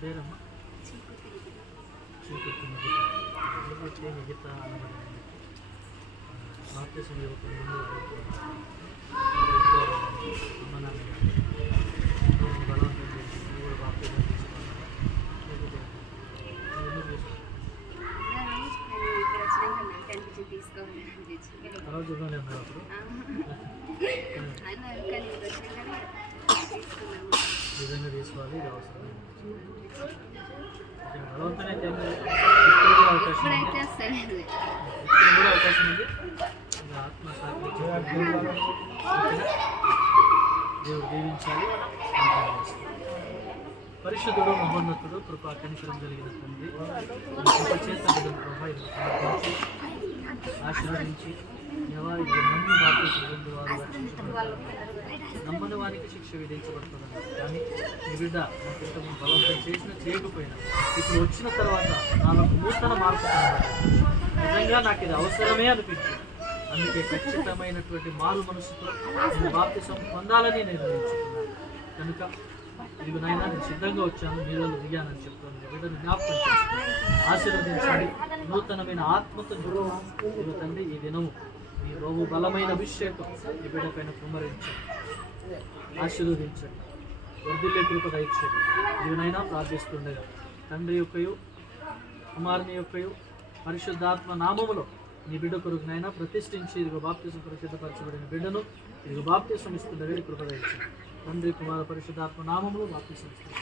పేరమ్మా చీకటి మిగతా అనబడింది బాప్తిసం ఇవ్వక ముందు అమ్మ నాన్న బలవంతం చేసి నువ్వు కూడా బాప్తిసం తీసుకోవాలి ఆ రోజు ఇవ్వలే అన్నారు అప్పుడు నిజంగా తీసుకోవాలి ఇది అవసరం బలవంతమే అవకాశం కూడా అవకాశం ఉంది ఆత్మ దేవుడు దీవించాలి. పరిశుద్ధుడు మహోన్నతుడు కృపా కనికరం కలిగిన తండ్రి కృపచేత బిడ్డను ప్రభా ఇది ప్రార్థించి ఆశీర్వదించి ఎవరికి నమ్మి బాప్తిసం వారు నమ్మని వారికి శిక్ష విధించబడుతుందని కానీ ఈ బిడ్డ నాకు ఇంతకు బలవంతం చేసినా చేయకపోయినా ఇప్పుడు వచ్చిన తర్వాత నాలో నూతన మార్పు కనబడింది. నిజంగా నాకు ఇది అవసరమే అనిపించింది. అందుకే ఖచ్చితమైనటువంటి మారు మనసుతో నేను బాప్తిసం పొందాలని నిర్ణయించుకున్నాను. కనుక ఇదిగో నాయన నేను సిద్ధంగా వచ్చాను, నీళ్ళు దిగానని చెప్తాను. బిడ్డను జ్ఞాపకం చేసుకుని ఆశీర్వదించండి. నూతనమైన ఆత్మతో ఇదిగో తండ్రి ఈ దినము మీ బహు బలమైన అభిషేకం ఈ బిడ్డ పైన కుమ్మరించండి, ఆశీర్వదించండి, వర్ధిల్లే కృప దయచేయండి. ఇదినైనా ప్రార్థిస్తుండగా తండ్రి యొక్కయు కుమారుని యొక్కయు పరిశుద్ధాత్మ నామములో నీ బిడ్డ కొరకునైనా ప్రతిష్ఠించి ఇదిగో బాప్తిసం పరిశుద్ధపరచబడిన బిడ్డను ఇదిగో బాప్తిసం ఇస్తుండగా కృప దయచేయండి. తండ్రి కుమార పరిశుద్ధాత్మ నామములో బాప్తిసం ఇస్తుంది.